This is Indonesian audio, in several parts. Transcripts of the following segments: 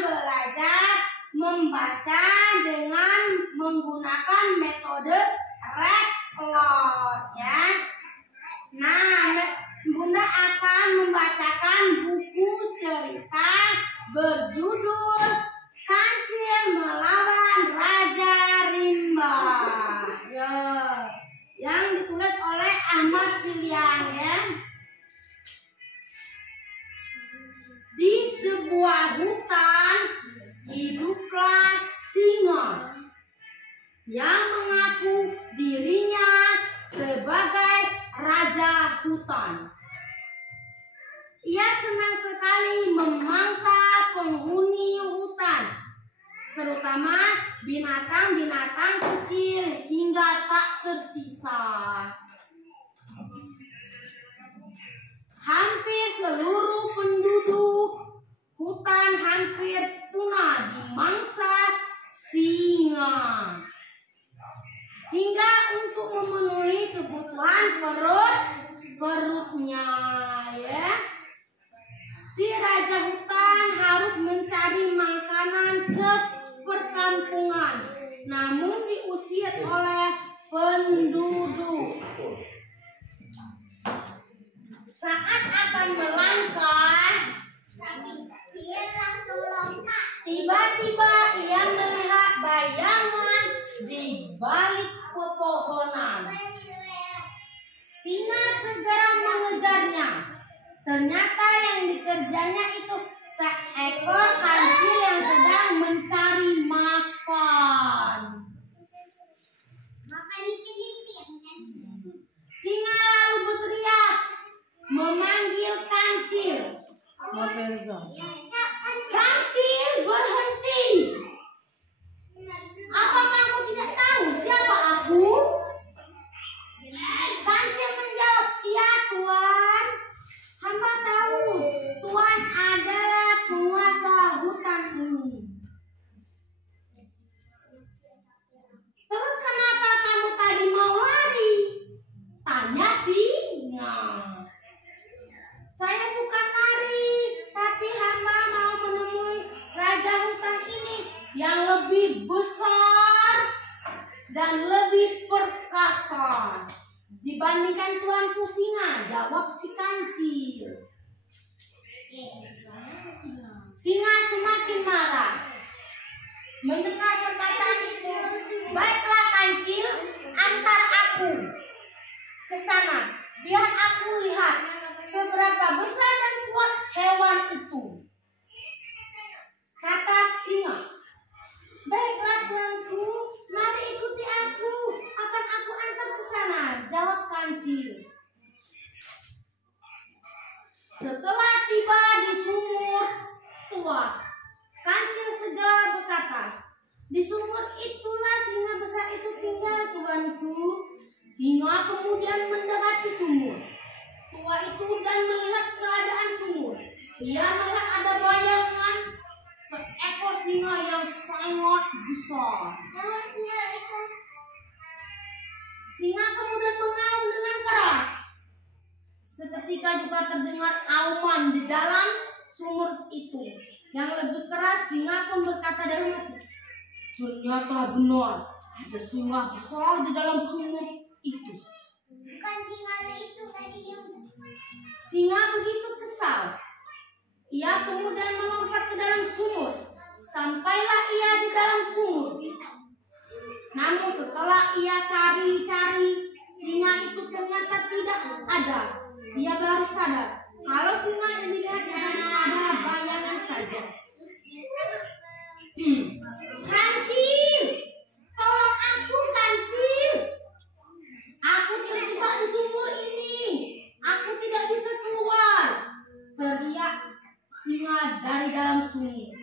belajar membaca dengan menggunakan metode red cloud ya. Nah, Bunda akan membacakan buku cerita berjudul Kancil Melawan Raja Rimba. Ya. Yang ditulis oleh Ahmad Filian ya. Di sebuah hutan hiduplah singa yang mengaku dirinya sebagai raja hutan. Ia senang sekali memangsa penghuni hutan, terutama binatang-binatang kecil hingga tak tersisa. Hampir seluruh penduduk hutan hampir punah dimangsa singa. Hingga untuk memenuhi kebutuhan perutnya ya. Si raja hutan harus mencari makanan ke perkampungan, namun diusir oleh penduduk. Saat akan melangkah, tiba-tiba ia melihat bayangan di balik pepohonan. Singa segera mengejarnya. Ternyata yang dikerjanya itu seekor kancil yang sedang mencari makan. Singa lalu berteriak, memanggil kancil. Kancil, berhenti. Apa kamu tidak tahu siapa aku? Kancil menjawab, iya Tuan. Hamba tahu Tuan adalah penguasa hutan ini. Terus kenapa kamu tadi mau lari? Tanya singa. Saya bukan lari, tapi hamba mau menemui raja hutan ini yang lebih besar dan lebih perkasa dibandingkan tuanku singa, jawab si kancil. Singa semakin marah. Mendengar perkataan itu, baiklah kancil, antar aku ke sana. Biar aku lihat seberapa besar dan kuat hewan itu. Kata singa. Baiklah tuanku, mari ikuti aku. Akan aku antar ke sana, jawab kancil. Setelah tiba di sumur tua, kancil segera berkata, di sumur itulah singa besar itu tinggal tuanku. Singa kemudian mendekati sumur tua itu dan melihat keadaan sumur. Ia melihat ada bayangan seekor singa yang sangat besar. Singa kemudian mengaum dengan keras. Seketika juga terdengar auman di dalam sumur itu. Yang lebih keras, singa pun berkata dalam hati, ternyata benar, ada singa besar di dalam sumur itu. Bukan singa itu tadi. Singa begitu kesal. Ia kemudian melompat ke dalam sumur. Sampailah ia di dalam sumur. Namun setelah ia cari-cari, singa itu ternyata tidak ada. Ia baru sadar kalau singa yang dilihat adalah bayangan saja. Kancil, tolong aku kancil. Aku terjebak di sumur ini. Aku tidak bisa keluar, teriak singa dari dalam sumur.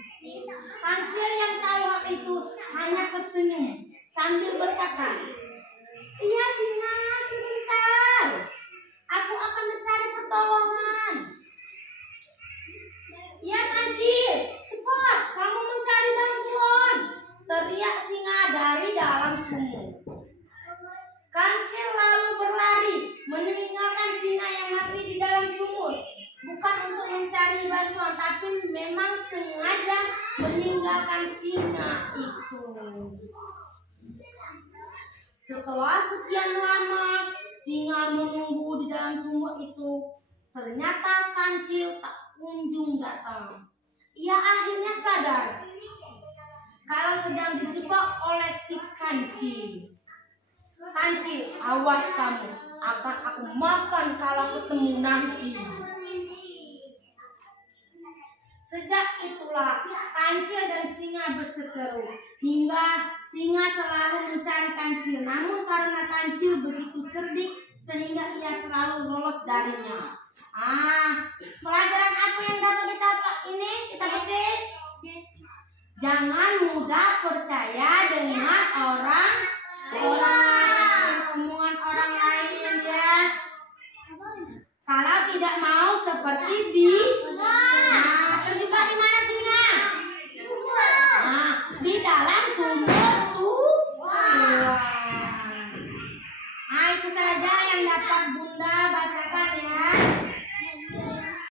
Kancil yang tahu hal itu hanya tersenyum sambil berkata, iya singa, sebentar. Aku akan mencari pertolongan. Ya kancil, cepat, kamu mencari bantuan, teriak singa dari dalam sumur. Kancil lalu berlari meninggalkan singa yang masih di dalam sumur, bukan untuk mencari mencari bantuan, tapi memang sengaja meninggalkan singa itu. Setelah sekian lama singa menunggu di dalam sumur itu, ternyata kancil tak kunjung datang. Ia akhirnya sadar kalau sedang dijebak oleh si kancil. Kancil, awas kamu, akan aku makan kalau ketemu nanti. Sejak itulah kancil dan singa berseteru, hingga singa selalu mencari kancil. Namun karena kancil begitu cerdik, sehingga ia selalu lolos darinya. Pelajaran apa yang dapat kita petik? Jangan mudah percaya dengan omongan orang lain ya. Kalau tidak mau seperti terjebak di mana singa? Di dalam sumur tuan. Itu saja yang dapat Bunda